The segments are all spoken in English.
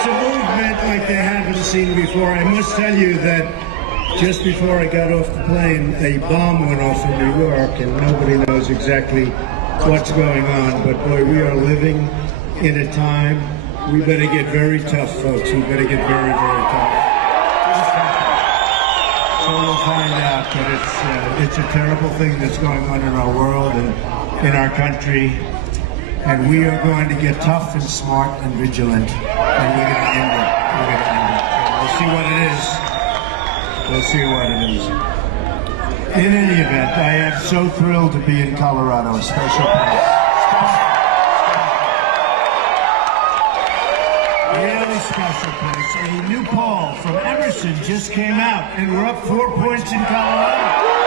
It's a movement like they haven't seen before. I must tell you that just before I got off the plane, a bomb went off in New York, and nobody knows exactly what's going on. But boy, we are living in a time. We better get very tough, folks. We better get very, very tough. So we'll find out. But it's a terrible thing that's going on in our world and in our country. And we are going to get tough and smart and vigilant, and we're going to end it. We're going to end it. We'll see what it is. We'll see what it is. In any event, I am so thrilled to be in Colorado, a special place. Really special place. A new poll from Emerson just came out, and we're up 4 points in Colorado.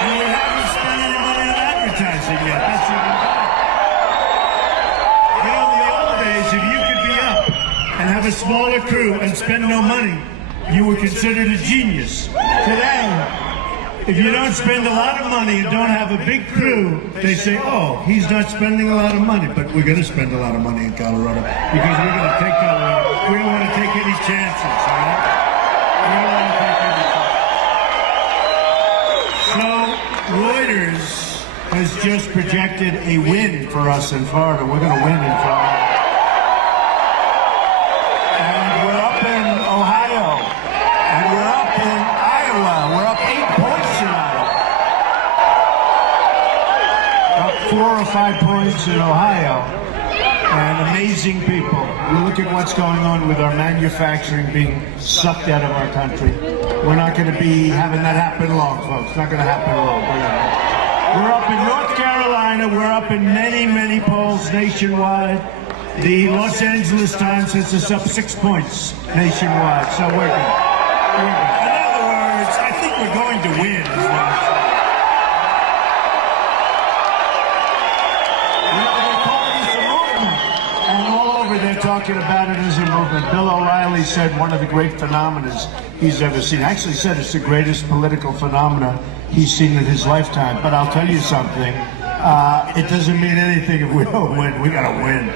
And we haven't spent any money on advertising yet. That's even better. You know, in the old days, if you could be up and have a smaller crew and spend no money, you were considered a genius. Today, if you don't spend a lot of money and don't have a big crew, they say, oh, he's not spending a lot of money. But we're going to spend a lot of money in Colorado because we're going to take Colorado. We don't want to take any chances, all right? We don't want to take any chances. So Reuters has just projected a win for us in Florida. We're going to win in Florida. And we're up in Ohio. And we're up in Iowa. We're up 8 points tonight. Up 4 or 5 points in Ohio. And amazing people. We look at what's going on with our manufacturing being sucked out of our country. We're not going to be having that happen long, folks. It's not going to happen long. We're up in North Carolina. We're up in many, many polls nationwide. The Los Angeles Times has us up 6 points nationwide. So we're good. In other words, I think we're going to win. Is what I'm saying. You know, they call this a movement. And all over they're talking about it as a movement. Bill O'Reilly said one of the great phenomena he's ever seen. Actually said it's the greatest political phenomena he's seen in his lifetime. But I'll tell you something. It doesn't mean anything if we don't win. We got to win.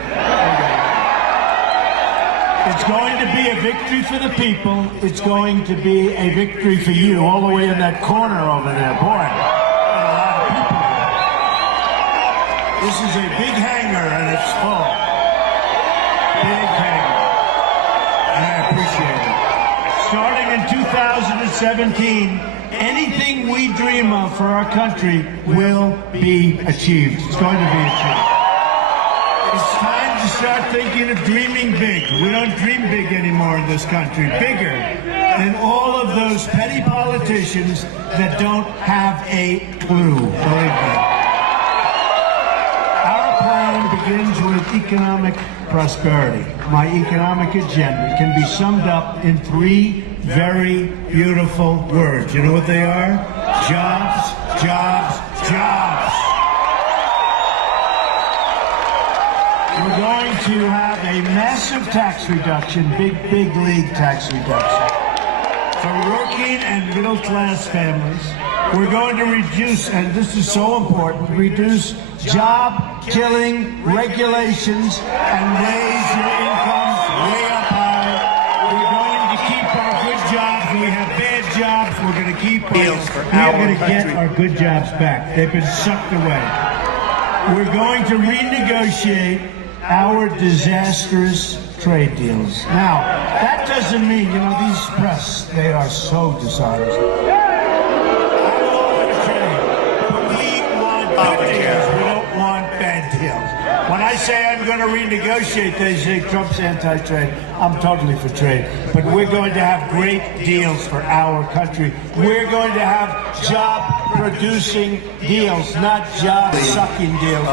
It's going to be a victory for the people. It's going to be a victory for you, all the way in that corner over there. Boy, a lot of people there. This is a big hangar, and it's full. Big hangar. And I appreciate it. Starting in 2017, anything we dream of for our country will be achieved. It's going to be achieved. It's time to start thinking of dreaming big. We don't dream big anymore in this country. Bigger than all of those petty politicians that don't have a clue. Believe me. Our plan begins with economic prosperity. My economic agenda can be summed up in 3 very beautiful words. You know what they are? Jobs, jobs, jobs. We're going to have a massive tax reduction, big league tax reduction for working and middle class families. We're going to reduce, and this is so important, reduce job-killing regulations and raise your incomes way up high. We're going to keep our good jobs. We have bad jobs. We're going to keep deals for our country. We're going to get our good jobs back. They've been sucked away. We're going to renegotiate our disastrous trade deals. Now, that doesn't mean, you know, these press, they are so dishonest. I'm all for trade, but we want good deals. We don't want bad deals. When I say I'm going to renegotiate, they say Trump's anti-trade. I'm totally for trade. But we're going to have great deals for our country. We're going to have job-producing deals, not job-sucking deals.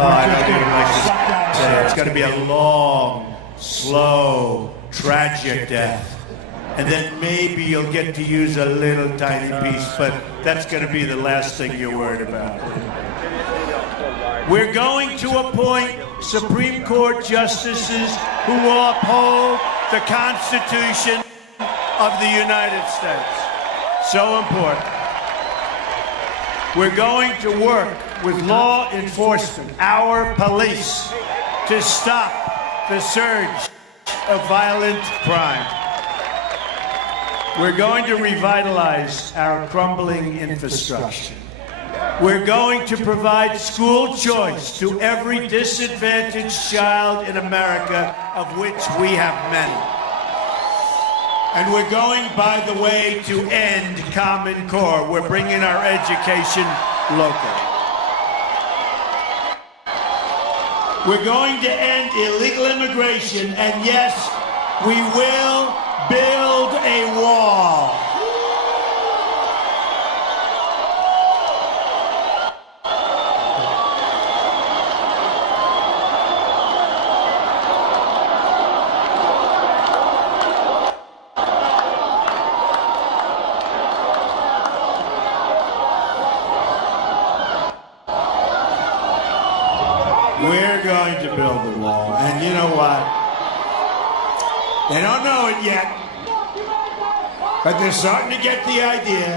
It's going to be a long, slow, tragic death. And then maybe you'll get to use a little tiny piece, but that's going to be the last thing you're worried about. We're going to appoint Supreme Court justices who will uphold the Constitution of the United States. So important. We're going to work with law enforcement, our police, to stop the surge of violent crime. We're going to revitalize our crumbling infrastructure. We're going to provide school choice to every disadvantaged child in America, of which we have many. And we're going, by the way, to end Common Core. We're bringing our education local. We're going to end illegal immigration, and yes, we will build a wall. We're going to build the wall. And you know what? They don't know it yet, but they're starting to get the idea.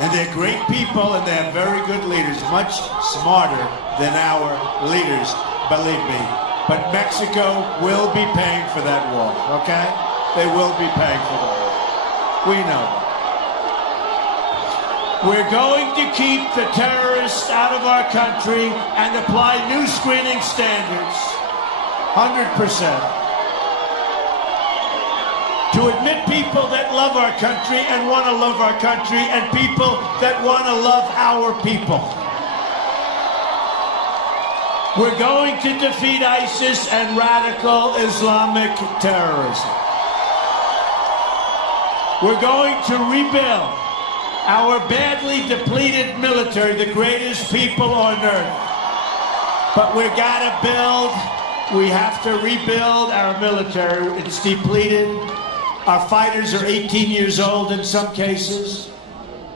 And they're great people, and they have very good leaders, much smarter than our leaders, believe me. But Mexico will be paying for that wall, okay? They will be paying for that. We know that. We're going to keep the terrorists out of our country and apply new screening standards, 100%. To admit people that love our country and want to love our country, and people that want to love our people. We're going to defeat ISIS and radical Islamic terrorism. We're going to rebuild our badly depleted military, the greatest people on earth. But we gotta build, we have to rebuild our military. It's depleted. Our fighters are 18 years old in some cases.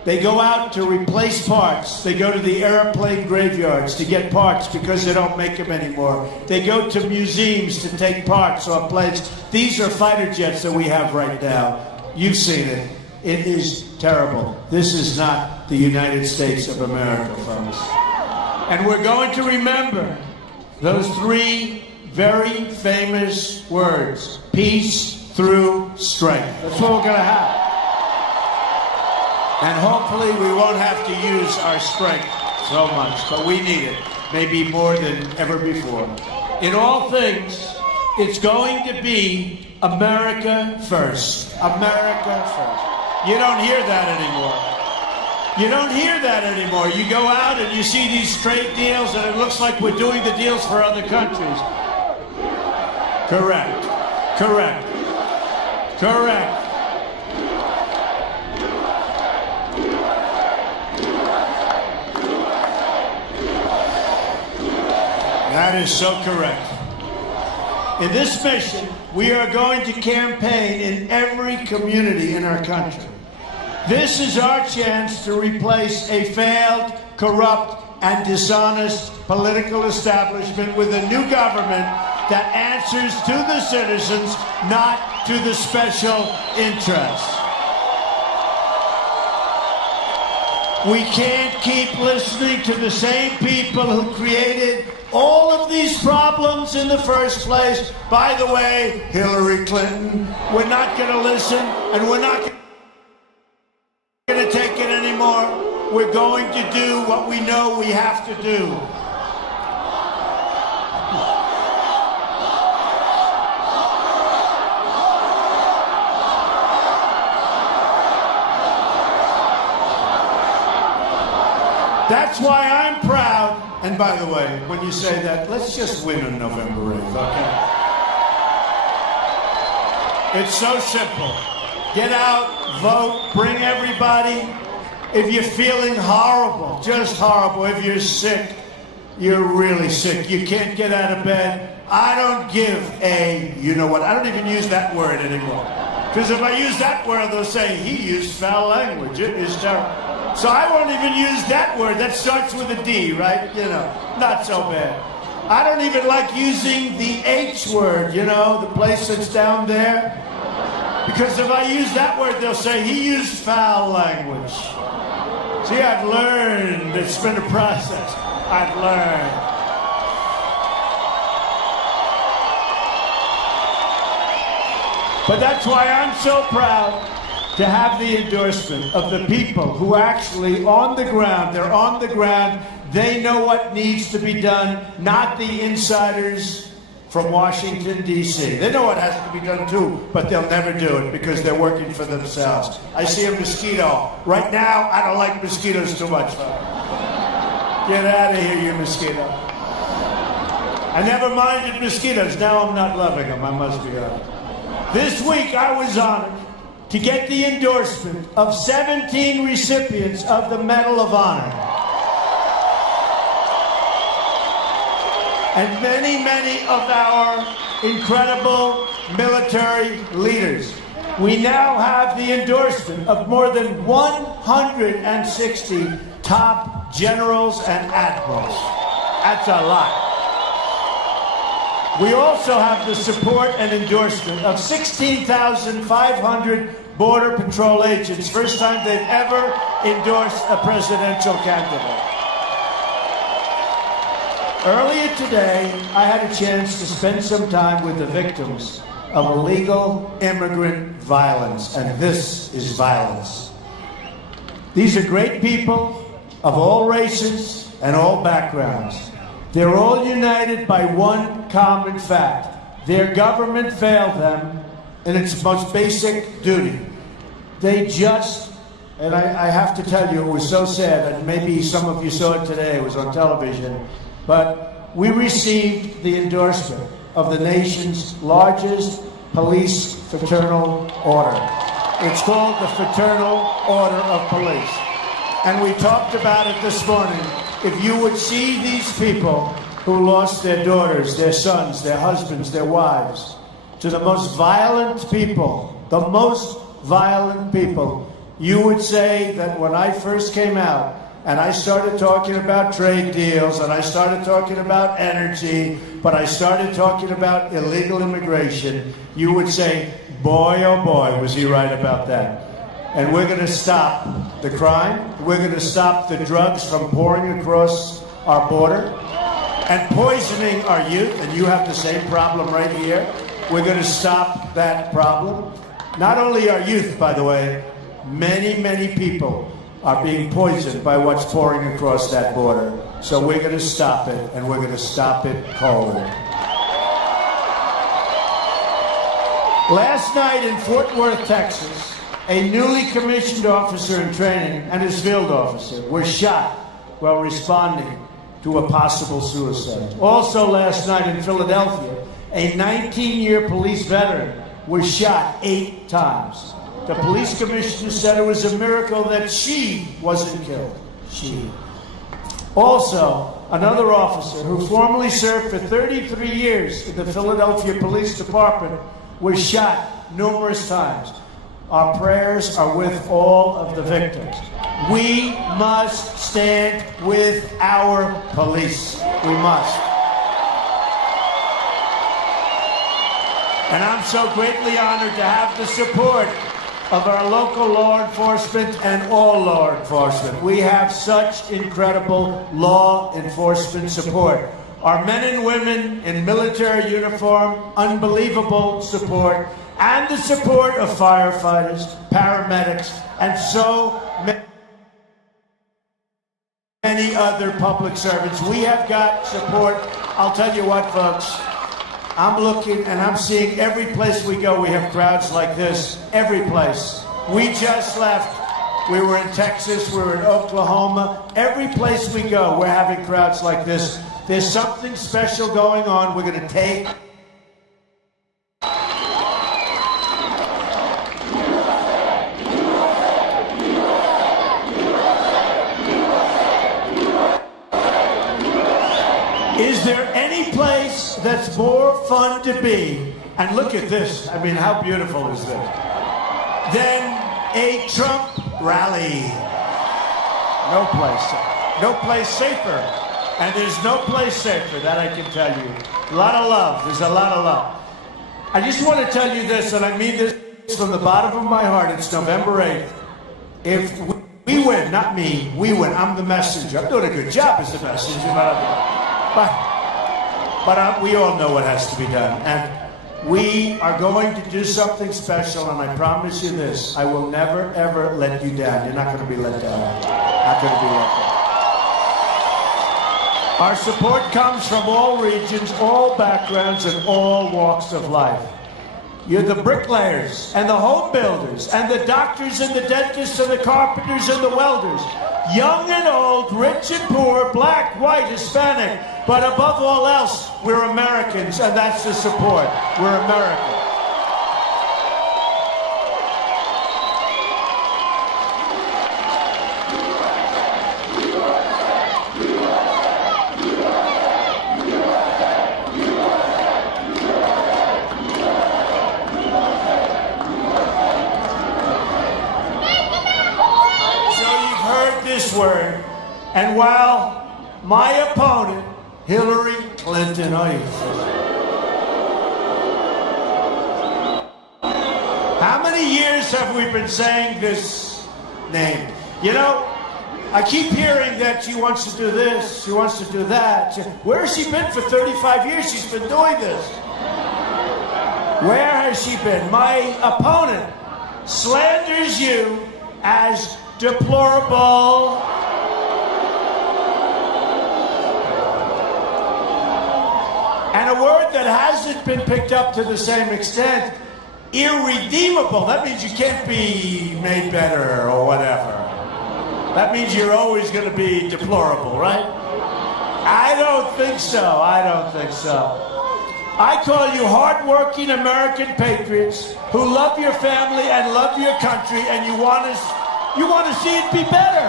They go out to replace parts. They go to the airplane graveyards to get parts because they don't make them anymore. They go to museums to take parts off planes. These are fighter jets that we have right now. You've seen it. It is terrible. This is not the United States of America, folks. And we're going to remember those three very famous words: peace through strength. That's what we're going to have. And hopefully we won't have to use our strength so much, but we need it, maybe more than ever before. In all things, it's going to be America first. America first. You don't hear that anymore. You don't hear that anymore. You go out and you see these trade deals and it looks like we're doing the deals for other countries. Correct. Correct. Correct. That is so correct. In this mission, we are going to campaign in every community in our country. This is our chance to replace a failed, corrupt, and dishonest political establishment with a new government that answers to the citizens, not to the special interests. We can't keep listening to the same people who created all of these problems in the first place. By the way, Hillary Clinton, we're not going to listen, and we're not going to take it anymore. We're going to do what we know we have to do. That's why I'm proud. And by the way, when you say that, let's just win on November 8th, okay? It's so simple. Get out, vote, bring everybody. If you're feeling horrible, just horrible, if you're sick, you're really sick, you can't get out of bed, I don't give a, you know what, I don't even use that word anymore. Because if I use that word, they'll say, he used foul language, it is terrible. So I won't even use that word. That starts with a D, right? You know, not so bad. I don't even like using the H word, you know, the place that's down there. Because if I use that word, they'll say he used foul language. See, I've learned. It's been a process. I've learned. But that's why I'm so proud to have the endorsement of the people who actually on the ground, they're on the ground, they know what needs to be done, not the insiders from Washington, D.C. They know what has to be done too, but they'll never do it because they're working for themselves. I see a mosquito. Right now, I don't like mosquitoes too much. Get out of here, you mosquito. I never minded mosquitoes. Now I'm not loving them, I must be honest. This week, I was honored to get the endorsement of 17 recipients of the Medal of Honor. And many, many of our incredible military leaders. We now have the endorsement of more than 160 top generals and admirals. That's a lot. We also have the support and endorsement of 16,500 Border Patrol agents. First time they've ever endorsed a presidential candidate. Earlier today, I had a chance to spend some time with the victims of illegal immigrant violence, and this is violence. These are great people of all races and all backgrounds. They're all united by one common fact. Their government failed them in its most basic duty. They just, and I have to tell you, it was so sad, and maybe some of you saw it today, it was on television, but we received the endorsement of the nation's largest police fraternal order. It's called the Fraternal Order of Police. And we talked about it this morning. If you would see these people who lost their daughters, their sons, their husbands, their wives, to the most violent people, you would say that when I first came out and I started talking about trade deals and I started talking about energy, but I started talking about illegal immigration, you would say, boy, oh boy, was he right about that. And we're going to stop the crime. We're going to stop the drugs from pouring across our border and poisoning our youth. And you have the same problem right here. We're going to stop that problem. Not only our youth, by the way, many, many people are being poisoned by what's pouring across that border. So we're going to stop it, and we're going to stop it cold. Last night in Fort Worth, Texas, a newly commissioned officer in training and his field officer were shot while responding to a possible suicide. Also last night in Philadelphia, a 19-year police veteran was shot 8 times. The police commissioner said it was a miracle that she wasn't killed. She. Also, another officer who formerly served for 33 years in the Philadelphia Police Department was shot numerous times. Our prayers are with all of the victims. We must stand with our police. We must. And I'm so greatly honored to have the support of our local law enforcement and all law enforcement. We have such incredible law enforcement support. Our men and women in military uniform, unbelievable support, and the support of firefighters, paramedics, and so many other public servants. We have got support. I'll tell you what, folks, I'm looking and I'm seeing every place we go, we have crowds like this, every place. We just left. We were in Texas, we were in Oklahoma. Every place we go, we're having crowds like this. There's something special going on. We're going to take. Is there any place that's more fun to be? And look at this. I mean, how beautiful is this? Than a Trump rally. No place safer. And there's no place safer, that I can tell you. A lot of love. There's a lot of love. I just want to tell you this, and I mean this from the bottom of my heart. It's November 8th. If we win, not me. We win. I'm the messenger. I'm doing a good job as the messenger, but we all know what has to be done. And we are going to do something special, and I promise you this, I will never, ever let you down. You're not going to be let down. Not going to be let down. Our support comes from all regions, all backgrounds, and all walks of life. You're the bricklayers, and the home builders, and the doctors, and the dentists, and the carpenters, and the welders. Young and old, rich and poor, black, white, Hispanic. But above all else, we're Americans, and that's the support. We're Americans. Word. And while my opponent, Hillary Clinton, how many years have we been saying this name? You know, I keep hearing that she wants to do this, she wants to do that. Where has she been for 35 years? She's been doing this. Where has she been? My opponent slanders you as deplorable, and a word that hasn't been picked up to the same extent, irredeemable. That means you can't be made better or whatever. That means you're always going to be deplorable, right? I don't think so. I don't think so. I call you hardworking American patriots who love your family and love your country, and you want to see it be better.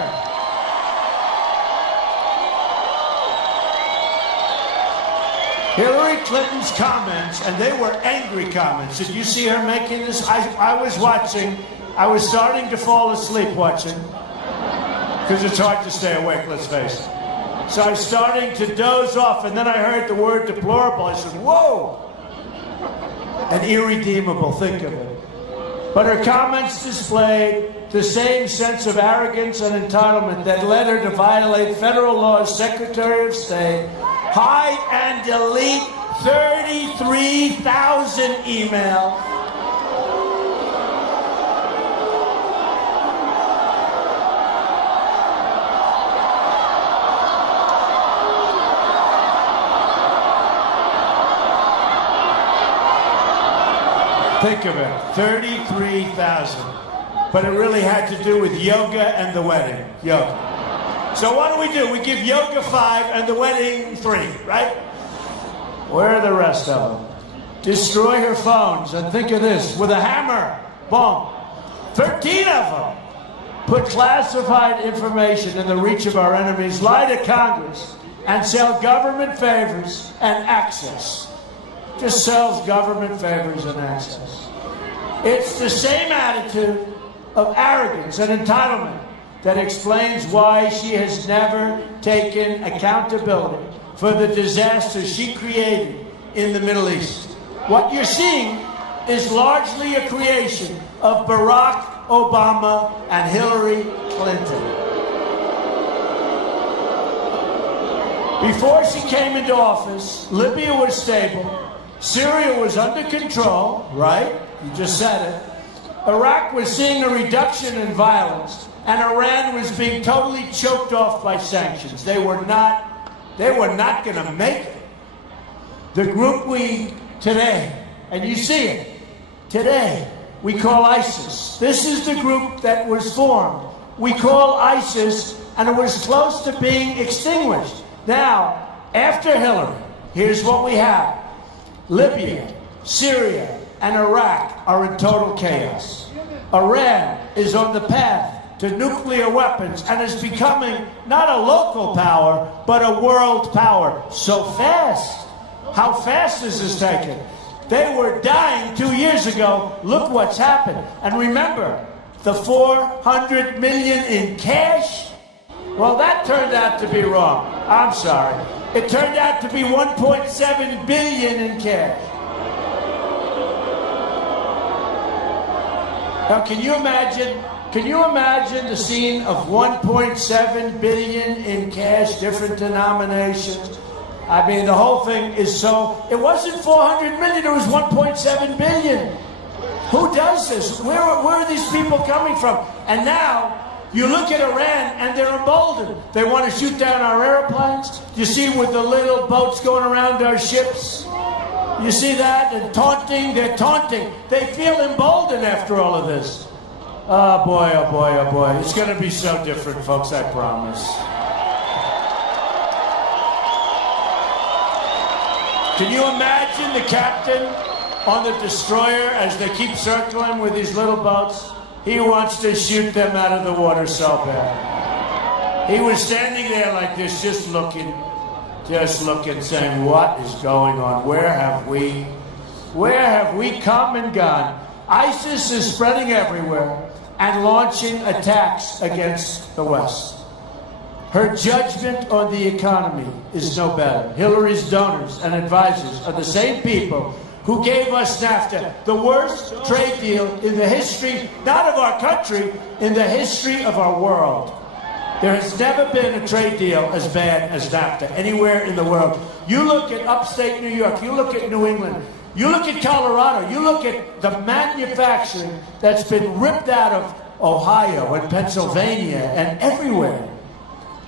Hillary Clinton's comments, and they were angry comments. Did you see her making this? I was watching. I was starting to fall asleep watching, because it's hard to stay awake, let's face it. So I was starting to doze off, and then I heard the word deplorable. I said, whoa! And irredeemable, think of it. But her comments displayed the same sense of arrogance and entitlement that led her to violate federal law's Secretary of State, hide and delete 33,000 emails. Think of it, 33,000. But it really had to do with yoga and the wedding. Yoga. So what do? We give yoga 5 and the wedding 3, right? Where are the rest of them? Destroy her phones, and think of this, with a hammer, boom. 13 of them. Put classified information in the reach of our enemies, lie to Congress, and sell government favors and access. Just sells government favors and access. It's the same attitude of arrogance and entitlement that explains why she has never taken accountability for the disaster she created in the Middle East. What you're seeing is largely a creation of Barack Obama and Hillary Clinton. Before she came into office, Libya was stable, Syria was under control, right? You just said it. Iraq was seeing a reduction in violence, and Iran was being totally choked off by sanctions. They were not going to make it. The group today, and you see it, today, we call ISIS. This is the group that was formed. We call ISIS, and it was close to being extinguished. Now, after Hillary, here's what we have. Libya, Syria, and Iraq are in total chaos. Iran is on the path to nuclear weapons and is becoming not a local power, but a world power. So fast. How fast is this taken? They were dying 2 years ago. Look what's happened. And remember, the $400 million in cash? Well, that turned out to be wrong. I'm sorry. It turned out to be $1.7 billion in cash. Now, can you imagine Can you imagine the scene of 1.7 billion in cash, different denominations? I mean, the whole thing is so... It wasn't 400 million, it was 1.7 billion. Who does this? Where are these people coming from? And now, you look at Iran and they're emboldened. They want to shoot down our airplanes. You see with the little boats going around our ships? You see that? And taunting, they're taunting. They feel emboldened after all of this. Oh boy, oh boy, oh boy. It's going to be so different, folks, I promise. Can you imagine the captain on the destroyer as they keep circling with these little boats? He wants to shoot them out of the water so bad. He was standing there like this, just looking, saying, what is going on? Where have we come and gone? ISIS is spreading everywhere and launching attacks against the West. Her judgment on the economy is no better. Hillary's donors and advisors are the same people who gave us NAFTA, the worst trade deal in the history, not of our country, in the history of our world. There has never been a trade deal as bad as NAFTA anywhere in the world. You look at upstate New York, you look at New England, you look at Colorado, you look at the manufacturing that's been ripped out of Ohio and Pennsylvania and everywhere.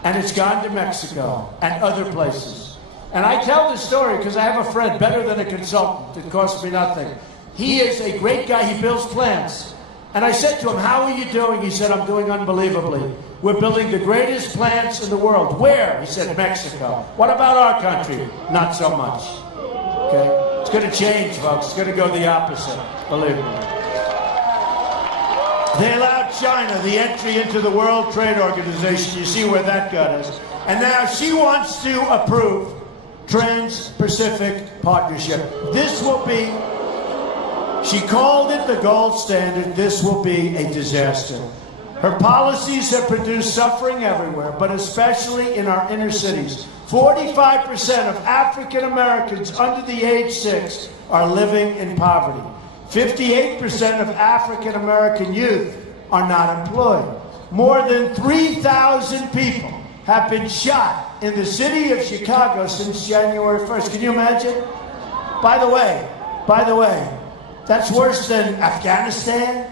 And it's gone to Mexico and other places. And I tell this story because I have a friend, better than a consultant. It costs me nothing. He is a great guy. He builds plants. And I said to him, how are you doing? He said, I'm doing unbelievably. We're building the greatest plants in the world. Where? He said, Mexico. What about our country? Not so much. Okay? It's going to change, folks. It's going to go the opposite. Believe me. They allowed China the entry into the World Trade Organization. You see where that got us. And now she wants to approve Trans-Pacific Partnership. This will be, she called it the gold standard. This will be a disaster. Her policies have produced suffering everywhere, but especially in our inner cities. 45% of African Americans under the age 6 are living in poverty. 58% of African American youth are not employed. More than 3,000 people have been shot in the city of Chicago since January 1st. Can you imagine? By the way, that's worse than Afghanistan.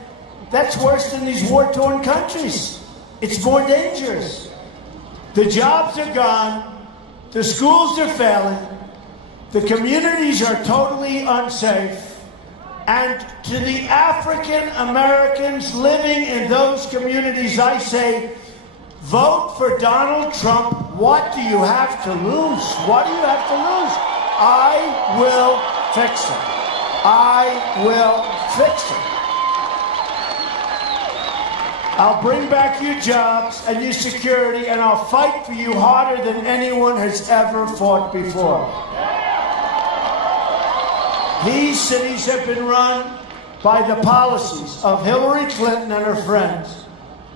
That's worse than these war-torn countries. It's more dangerous. The jobs are gone. The schools are failing. The communities are totally unsafe. And to the African Americans living in those communities, I say, vote for Donald Trump. What do you have to lose? What do you have to lose? I will fix it. I will fix it. I'll bring back your jobs and your security, and I'll fight for you harder than anyone has ever fought before. These cities have been run by the policies of Hillary Clinton and her friends.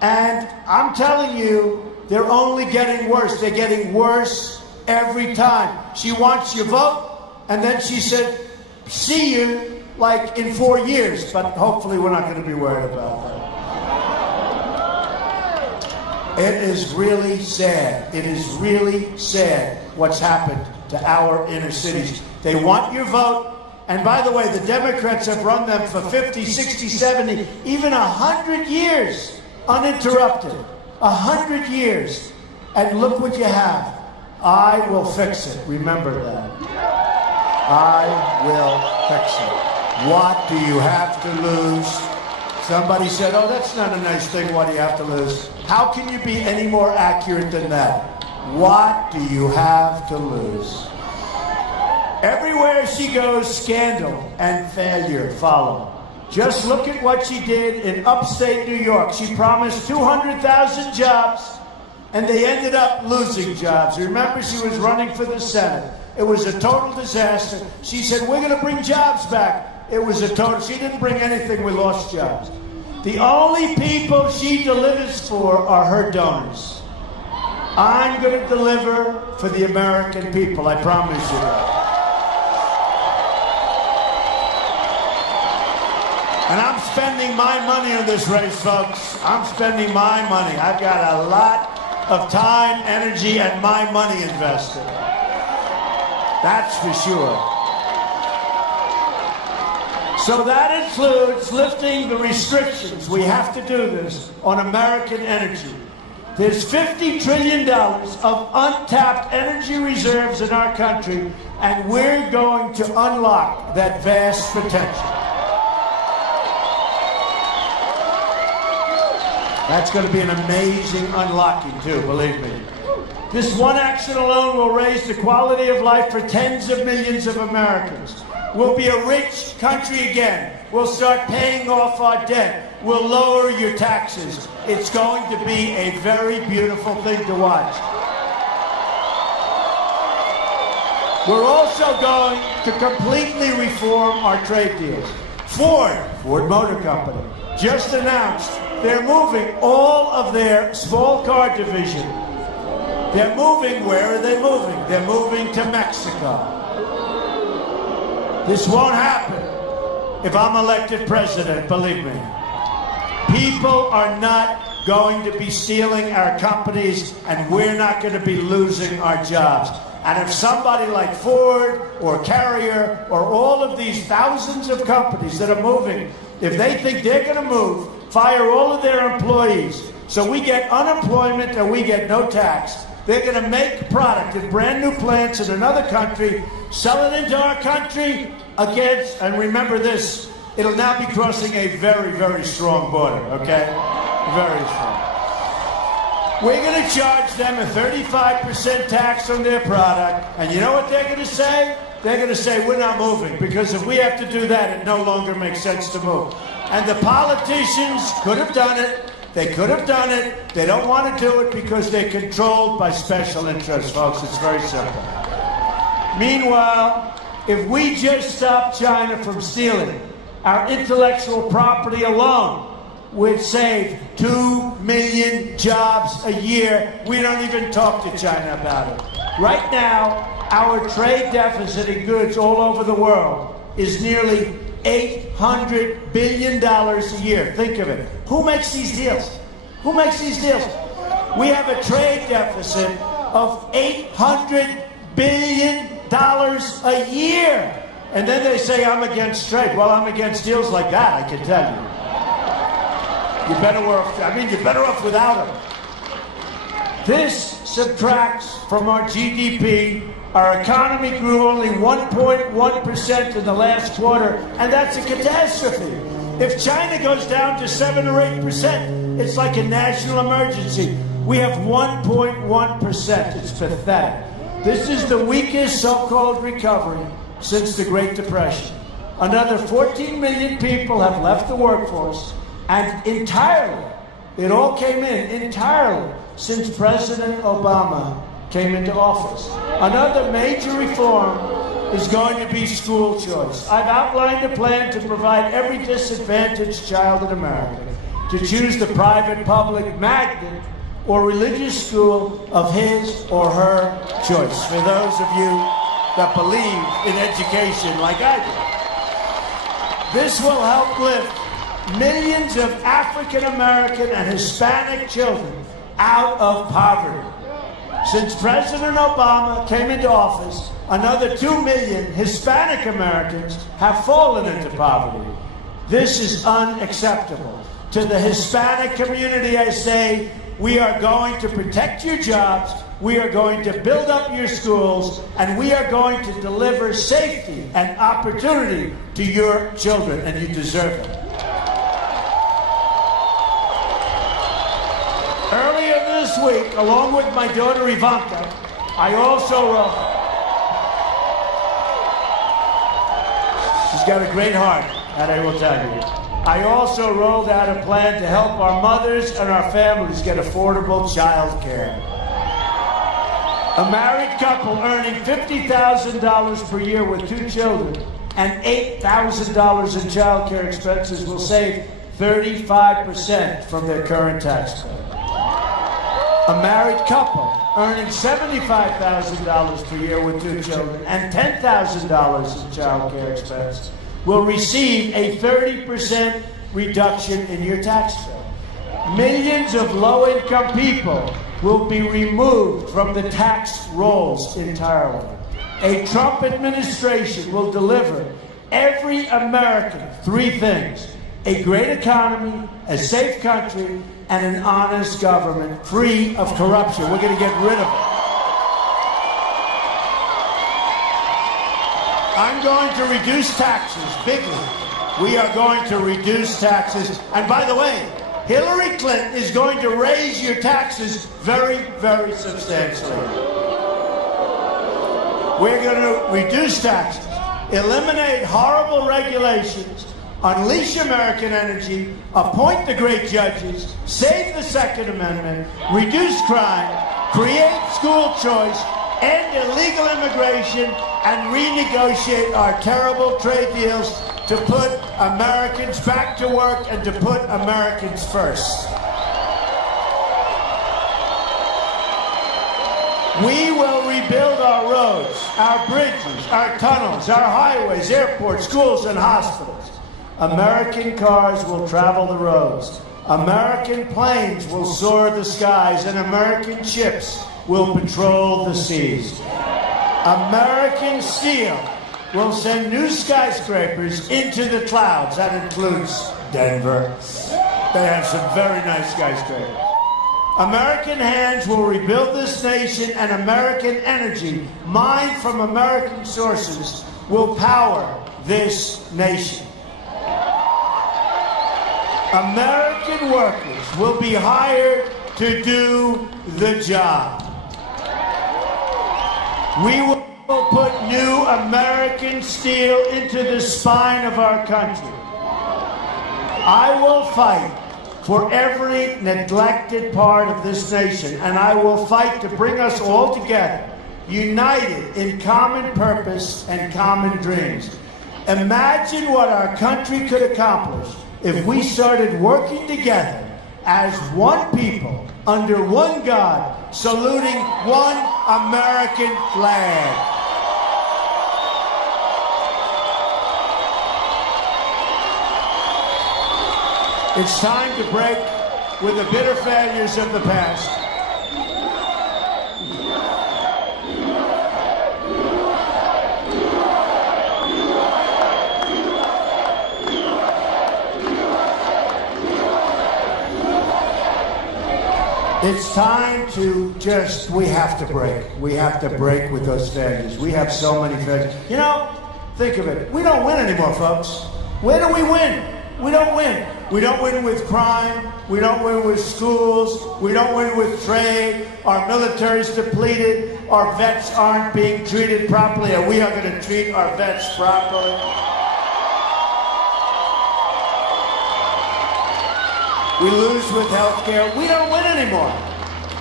And I'm telling you, they're only getting worse. They're getting worse every time. She wants your vote, and then she said, see you, like, in 4 years. But hopefully we're not going to be worried about that. It is really sad. It is really sad what's happened to our inner cities. They want your vote. And by the way, the Democrats have run them for 50, 60, 70, even 100 years uninterrupted. 100 years. And look what you have. I will fix it. Remember that. I will fix it. What do you have to lose? Somebody said, oh, that's not a nice thing. What do you have to lose? How can you be any more accurate than that? What do you have to lose? Everywhere she goes, scandal and failure follow. Just look at what she did in upstate New York. She promised 200,000 jobs, and they ended up losing jobs. Remember, she was running for the Senate. It was a total disaster. She said, we're going to bring jobs back. It was a total, she didn't bring anything, we lost jobs. The only people she delivers for are her donors. I'm going to deliver for the American people, I promise you that. And I'm spending my money on this race, folks. I'm spending my money. I've got a lot of time, energy, and my money invested. That's for sure. So that includes lifting the restrictions. We have to do this on American energy. There's $50 trillion of untapped energy reserves in our country, and we're going to unlock that vast potential. That's going to be an amazing unlocking, too, believe me. This one action alone will raise the quality of life for tens of millions of Americans. We'll be a rich country again. We'll start paying off our debt. We'll lower your taxes. It's going to be a very beautiful thing to watch. We're also going to completely reform our trade deals. Ford Motor Company, just announced they're moving all of their small car division. They're moving, where are they moving? They're moving to Mexico. This won't happen if I'm elected president, believe me. People are not going to be stealing our companies, and we're not going to be losing our jobs. And if somebody like Ford or Carrier or all of these thousands of companies that are moving, if they think they're going to move, fire all of their employees, so we get unemployment and we get no tax, they're going to make product in brand new plants in another country, sell it into our country against, and remember this, it'll now be crossing a very, very strong border, okay? Very strong. We're going to charge them a 35% tax on their product, and you know what they're going to say? They're going to say, we're not moving, because if we have to do that, it no longer makes sense to move. And the politicians could have done it. They could have done it. They don't want to do it because they're controlled by special interests, folks. It's very simple. Meanwhile, if we just stop China from stealing, our intellectual property alone would save 2 million jobs a year. We don't even talk to China about it. Right now, our trade deficit in goods all over the world is nearly $800 billion a year. Think of it. Who makes these deals? Who makes these deals? We have a trade deficit of $800 billion a year. And then they say, I'm against trade. Well, I'm against deals like that, I can tell you. You're better off without them. This subtracts from our GDP. Our economy grew only 1.1% in the last quarter, and that's a catastrophe. If China goes down to 7 or 8%, it's like a national emergency. We have 1.1%. It's pathetic. This is the weakest so-called recovery since the Great Depression. Another 14 million people have left the workforce, and entirely, it all came in entirely since President Obama came into office. Another major reform is going to be school choice. I've outlined a plan to provide every disadvantaged child in America to choose the private, public, magnet, or religious school of his or her choice. For those of you that believe in education like I do. This will help lift millions of African American and Hispanic children out of poverty. Since President Obama came into office, another 2 million Hispanic Americans have fallen into poverty. This is unacceptable. To the Hispanic community, I say, we are going to protect your jobs, we are going to build up your schools, and we are going to deliver safety and opportunity to your children, and you deserve it. Earlier this week, along with my daughter Ivanka, I also she's got a great heart, that I will tell you. I also rolled out a plan to help our mothers and our families get affordable child care. A married couple earning $50,000 per year with 2 children and $8,000 in child care expenses will save 35% from their current tax code. A married couple earning $75,000 per year with 2 children and $10,000 in child care expense will receive a 30% reduction in your tax bill. Millions of low-income people will be removed from the tax rolls entirely. A Trump administration will deliver every American three things: a great economy, a safe country, and an honest government free of corruption. We're going to get rid of it. I'm going to reduce taxes bigly. We are going to reduce taxes. And by the way, Hillary Clinton is going to raise your taxes very, very substantially. We're going to reduce taxes, eliminate horrible regulations, unleash American energy, appoint the great judges, save the Second Amendment, reduce crime, create school choice, end illegal immigration, and renegotiate our terrible trade deals to put Americans back to work and to put Americans first. We will rebuild our roads, our bridges, our tunnels, our highways, airports, schools, and hospitals. American cars will travel the roads. American planes will soar the skies, and American ships will patrol the seas. American steel will send new skyscrapers into the clouds. That includes Denver. They have some very nice skyscrapers. American hands will rebuild this nation, and American energy, mined from American sources, will power this nation. American workers will be hired to do the job. We will put new American steel into the spine of our country. I will fight for every neglected part of this nation, and I will fight to bring us all together, united in common purpose and common dreams. Imagine what our country could accomplish if we started working together as one people, under one God, saluting one American flag. It's time to break with the bitter failures of the past. It's time to we have to break. We have to break with those failures. We have so many failures. You know, think of it. We don't win anymore, folks. Where do we win? We don't win. We don't win with crime. We don't win with schools. We don't win with trade. Our military's depleted. Our vets aren't being treated properly, and we are going to treat our vets properly. We lose with health care. We don't win anymore.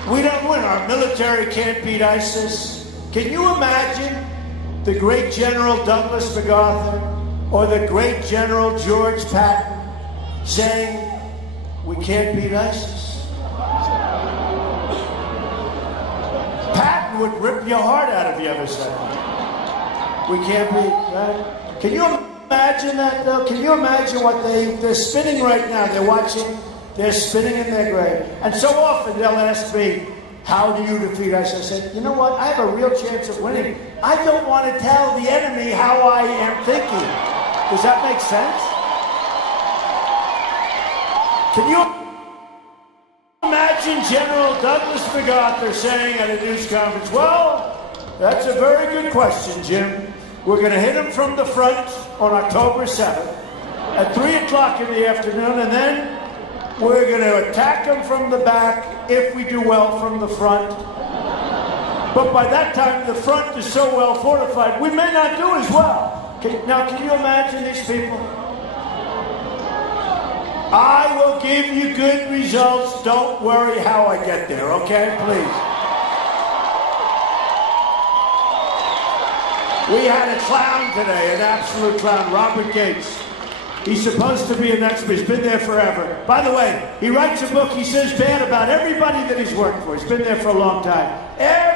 We don't win. Our military can't beat ISIS. Can you imagine the great General Douglas MacArthur or the great General George Patton saying, we can't beat ISIS? Patton would rip your heart out if you ever said that. We can't beat, right? Can you imagine that, though? Can you imagine what they're spinning right now? They're watching. They're spinning in their grave. And so often they'll ask me, how do you defeat us? I said, you know what? I have a real chance of winning. I don't want to tell the enemy how I am thinking. Does that make sense? Can you imagine General Douglas MacArthur saying at a news conference, well, that's a very good question, Jim. We're going to hit him from the front on October 7th at 3 o'clock in the afternoon, and then we're going to attack them from the back if we do well from the front. But by that time, the front is so well fortified, we may not do as well. Now, can you imagine these people? I will give you good results. Don't worry how I get there, okay? Please. We had a clown today, an absolute clown, Robert Gates. He's supposed to be an expert. He's been there forever. By the way, he writes a book. He says bad about everybody that he's worked for. He's been there for a long time.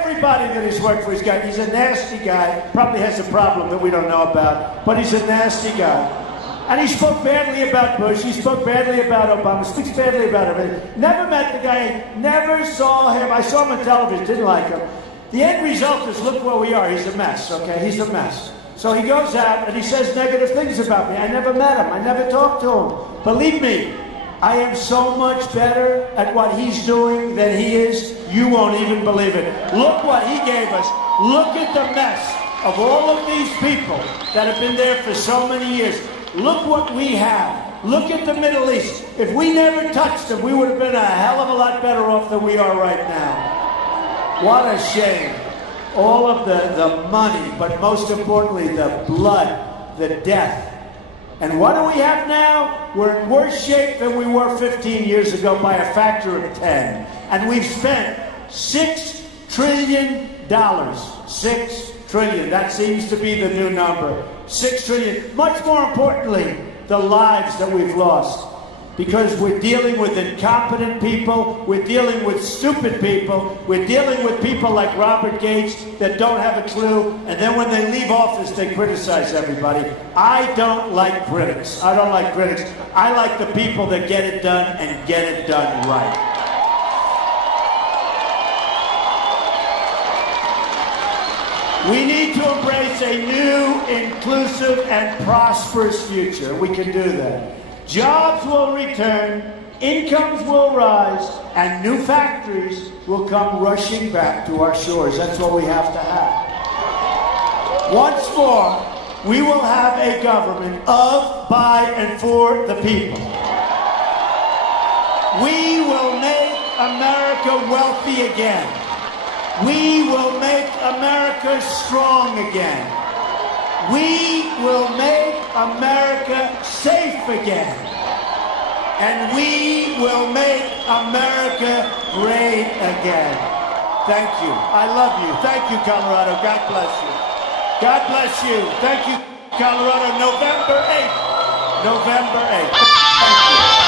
everybody that he's worked for, he's a nasty guy, probably has a problem that we don't know about, but he's a nasty guy. And he spoke badly about Bush, he spoke badly about Obama, speaks badly about everything. Never met the guy, never saw him. I saw him on television, didn't like him. The end result is, look where we are. He's a mess, okay? He's a mess. So he goes out and he says negative things about me. I never met him. I never talked to him. Believe me, I am so much better at what he's doing than he is. You won't even believe it. Look what he gave us. Look at the mess of all of these people that have been there for so many years. Look what we have. Look at the Middle East. If we never touched them, we would have been a hell of a lot better off than we are right now. What a shame. All of the money, but most importantly, the blood, the death. And what do we have now? We're in worse shape than we were 15 years ago by a factor of 10. And we've spent $6 trillion. $6 trillion. That seems to be the new number. $6 trillion. Much more importantly, the lives that we've lost. Because we're dealing with incompetent people, we're dealing with stupid people, we're dealing with people like Robert Gates that don't have a clue, and then when they leave office, they criticize everybody. I don't like critics. I don't like critics. I like the people that get it done and get it done right. We need to embrace a new, inclusive, and prosperous future. We can do that. Jobs will return, incomes will rise, and new factories will come rushing back to our shores. That's what we have to have. Once more, we will have a government of, by, and for the people. We will make America wealthy again. We will make America strong again. We will make America safe again. And we will make America great again. Thank you. I love you. Thank you, Colorado. God bless you. God bless you. Thank you, Colorado. November 8th. November 8th. Thank you.